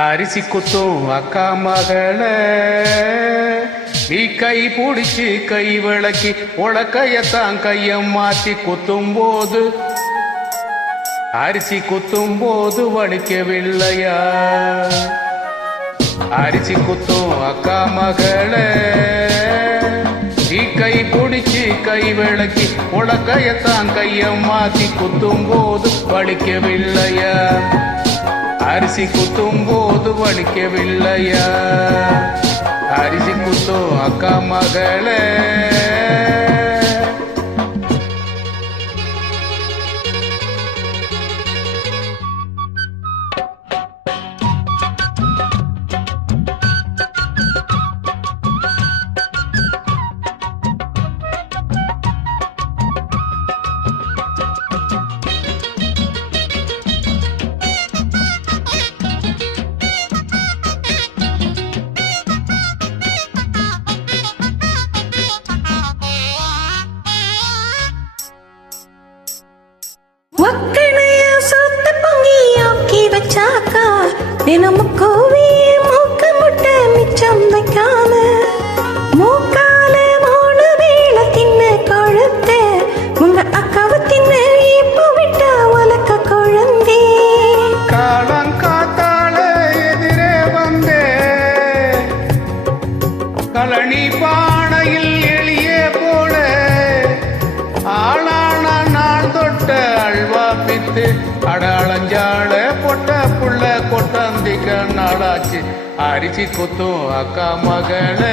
அரிசி குத்தும் அக்கா மகள நீ கை பிடிச்சு கை விளக்கி உலக்கையத்தான் கைய மாத்தி குத்தும் போது அரிசி குத்தும் போது வலிக்கவில்லையா? அரிசி குத்தும் அக்கா மகள நீ கை பிடிச்சு கை விளக்கி உலக்கையத்தான் கைய மாத்தி குத்தும் போது வலிக்கவில்லையா? அரிசி குத்தும் போது வலிக்கவில்லையா? அரிசி குத்தும் அக்கா மகளே தினமும் கோவிய மூக்க முட்டை மிச்சம் வைக்காம மூக்கால மூணு வேளை தின்ன கொழுத்த உங்க அக்காவை தின்ன இப்போ விட்டா உலக்க குழந்தே. காலங்காத்தால எதிரே வந்தே கலனி பானையில் எளியே போல ஆளான நாள் தொட்ட அல்வா பித்து அடாளஞ்சால பொட்ட புள்ள கொட்டந்திக்க நாளாச்சு. அரிசி குத்தும் அக்கா மகளே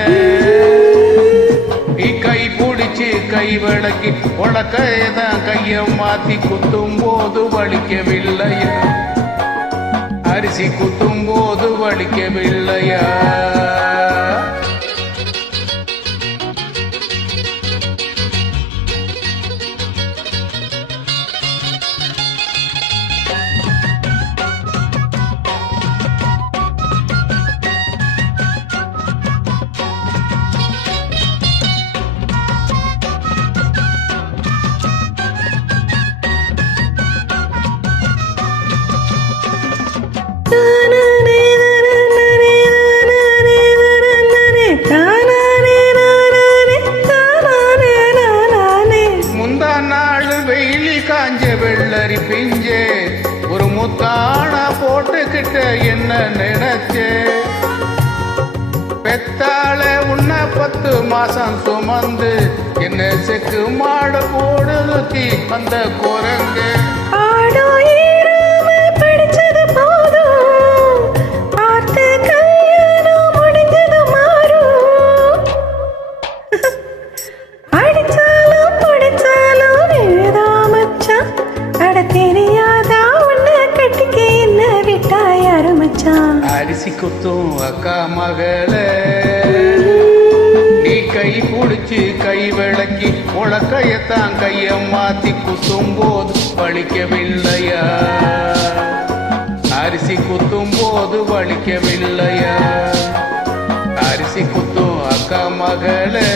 நீ கை பிடிச்சு கை விளக்கி உலக்கையதான் கைய மாத்தி குத்தும் போது வலிக்கவில்லையா? அரிசி குத்தும் போது வலிக்கவில்லையா? வெள்ளரி பிஞ்சே ஒரு முத்தான போட்டுக்கிட்ட என்ன நினைச்சே பெத்தால உன்ன 10 மாசம் சுமந்து என்ன செக்கு மாடு போடு சுத்தி அந்த குரங்கு அரிசி குத்தும் அக்கா மகளே நீ கை பிடிச்சு கை விளக்கி உலக்கையத்தான் கைய மாத்தி குத்தும் போது வலிக்கவில்லையா? அரிசி குத்தும் போது வலிக்கவில்லையா? அரிசி குத்தும் அக்கா மகளே